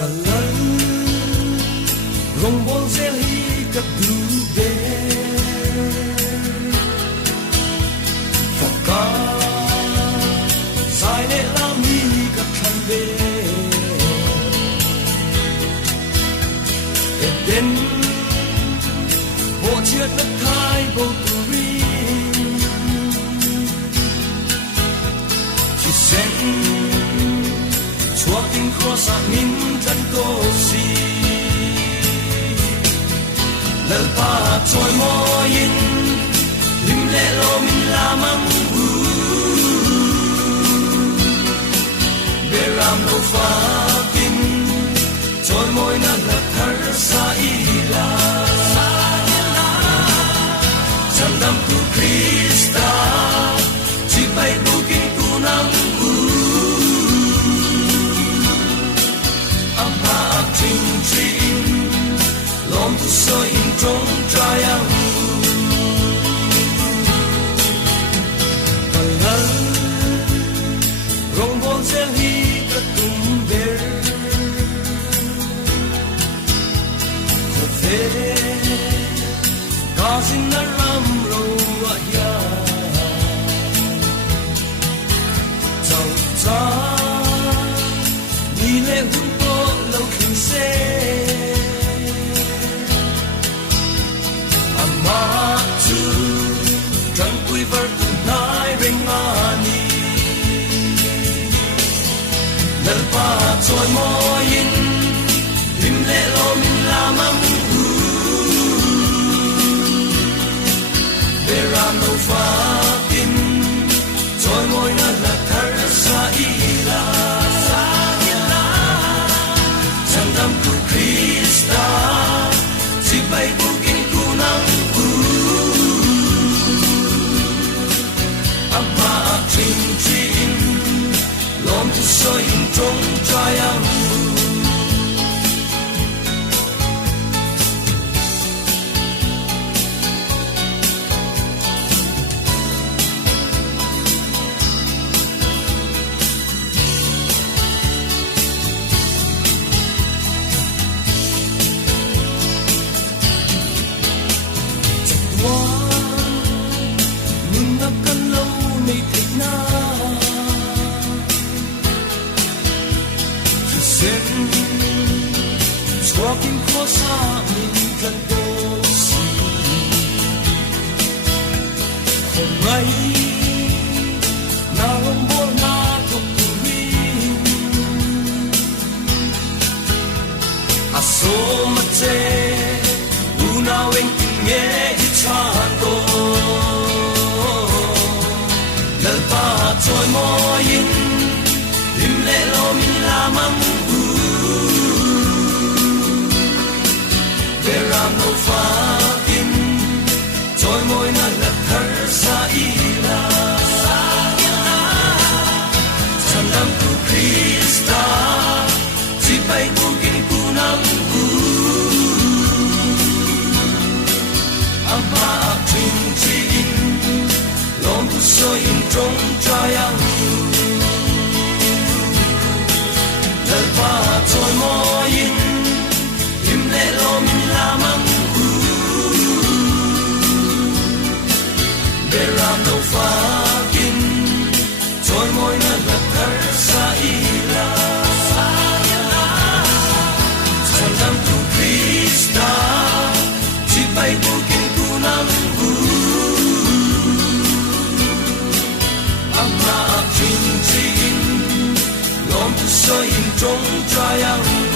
kalan rombol zeli kadube foka zaine lami kathambe eden bo chiat na thai bo turi chi sen walking cross a min tan to si lal pa choi mo yin lim le lo min la mang u beram no fa tin choi moi na la thar sa ila cham dam tu Krista chi pai bu kin tu nam u Long to so in trong triumph Kalan Rong bon zel hi katum ber Kote Gazin na ram ro ya Zao za Ni le hun po lo kin se Matu tranquil tunai ringani Lalpa choi mo yin lim le lo min la mang u Beram no fa tin choi moi na la thar sa ila Cham dam tu Krista chi bai bu kin ku nang Trinh trinh lòng tu soi in trong triumph Walking closer, min kan do si. Kung may narombol na tukurin, aso mate unawing tinge ichando. Lalpa choi mo yin, lim le lo min lamang Beram no fa tin choi moi na la thar sa ila Cham dam tu Krista chi pai bu kin ku nam u Amma trinh trinh long tu so in trong triumph Lal pa choi moi in Lim le lo min la mang u Beram no fa kin choi moi na la thar sa ila Cham dam tu Krista chi pai bu kin ku nam u Amma trinh trinh long tu so in trong triumph